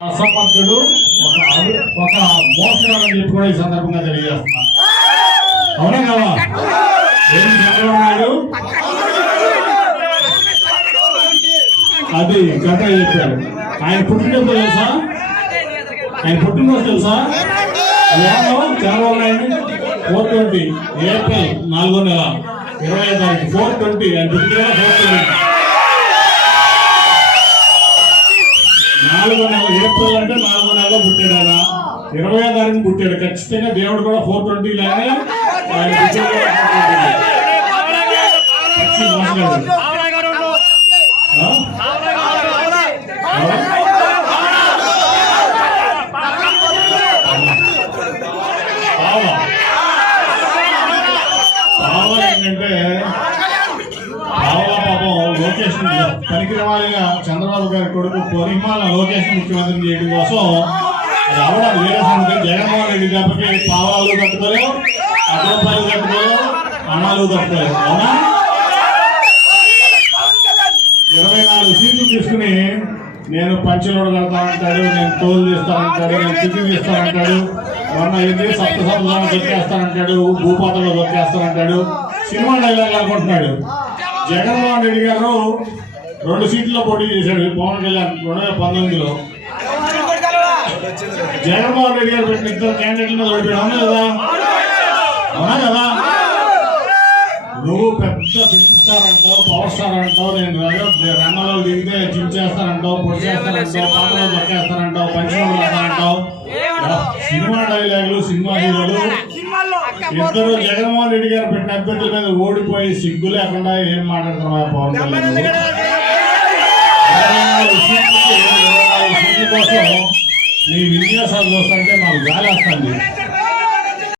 అసమర్థుడు ఒక ఒక మోసగాడని చెప్పి కూడా ఈ సందర్భంగా తెలియజేస్తున్నా. అవునా కదా? ఏం చంద్రబాబు అది గత చెప్పాడు. ఆయన పుట్టినరోజు తెలుసా? ఆయన పుట్టినరోజు తెలుసా? Chandrababu Naidu four twenty April నాలుగో నెల ఇరవై ఐదు తారీఖు. ఫోర్ ట్వంటీ ఆయన పుట్టినరోజు ఫోర్ ట్వంటీ. పుట్టాడు ఆయన ఇరవై తారీఖు పుట్టాడు ఖచ్చితంగా దేవుడు కూడా ఫోర్ ట్వంటీ లానే ఆయన పుట్టినరోజు కూడా 420. పచ్చి మోసగాడు. ఆ? ఆ? బావా. బావా ఏంటంటే బావా పాపం చంద్రబాబు గారి కొడుకు పొరిమాల లోకేష్ ముఖ్యమంత్రి చేయడం కోసం అది అవడం వేరే జగన్మోహన్ రెడ్డి దెబ్బకి పావాలు కట్టుకోలేవు అగ్రపాలు కట్టుకోలేవు అన్నాలు కట్టుకోలేవు. అవునా? ఇరవై నాలుగు సీట్లు తీసుకుని నేను పంచలోడు కడతానంటాడు నేను తోలు తీస్తానంటాడు నేను చుట్టూ తీస్తానంటాడు మొన్న ఏంటి సప్త సప్తాలను దొరికేస్తానంటాడు భూపాతలో దొరికేస్తానంటాడు సినిమా డైలాగ్ అనుకుంటున్నాడు. జగన్మోహన్ రెడ్డి గారు రెండు సీట్లలో పోటీ చేశాడు పవన్ కళ్యాణ్ రెండు వేల పంతొమ్మిదిలో. జగన్మోహన్ రెడ్డి గారు పెట్టిన ఇద్దరు క్యాండిడేట్ల మీద ఓడిపోయాడు అవునా కదా అవునా కదా నువ్వు పెద్ద బిగ్ స్టార్ అంటావు పవర్ స్టార్ అంటావు నేను రంగ- రంగంలో దిగితే జిమ్ చేస్తానంటావు పొడి చేస్తానంటావు పాటలు దొక్కేస్తానంటావు పంచమూలు వేస్తానంటావు సినిమా డైలాగులు సినిమా హీరోలు ఇద్దరు జగన్మోహన్ రెడ్డి గారు పెట్టిన అభ్యర్థుల మీద ఓడిపోయి సిగ్గు లేకుండా ఏం మాట్లాడుతున్నావా పవన్ కళ్యాణ్ కోసం నీ విన్యాసాలు చూస్తుంటే మాకు గాలి వస్తుంది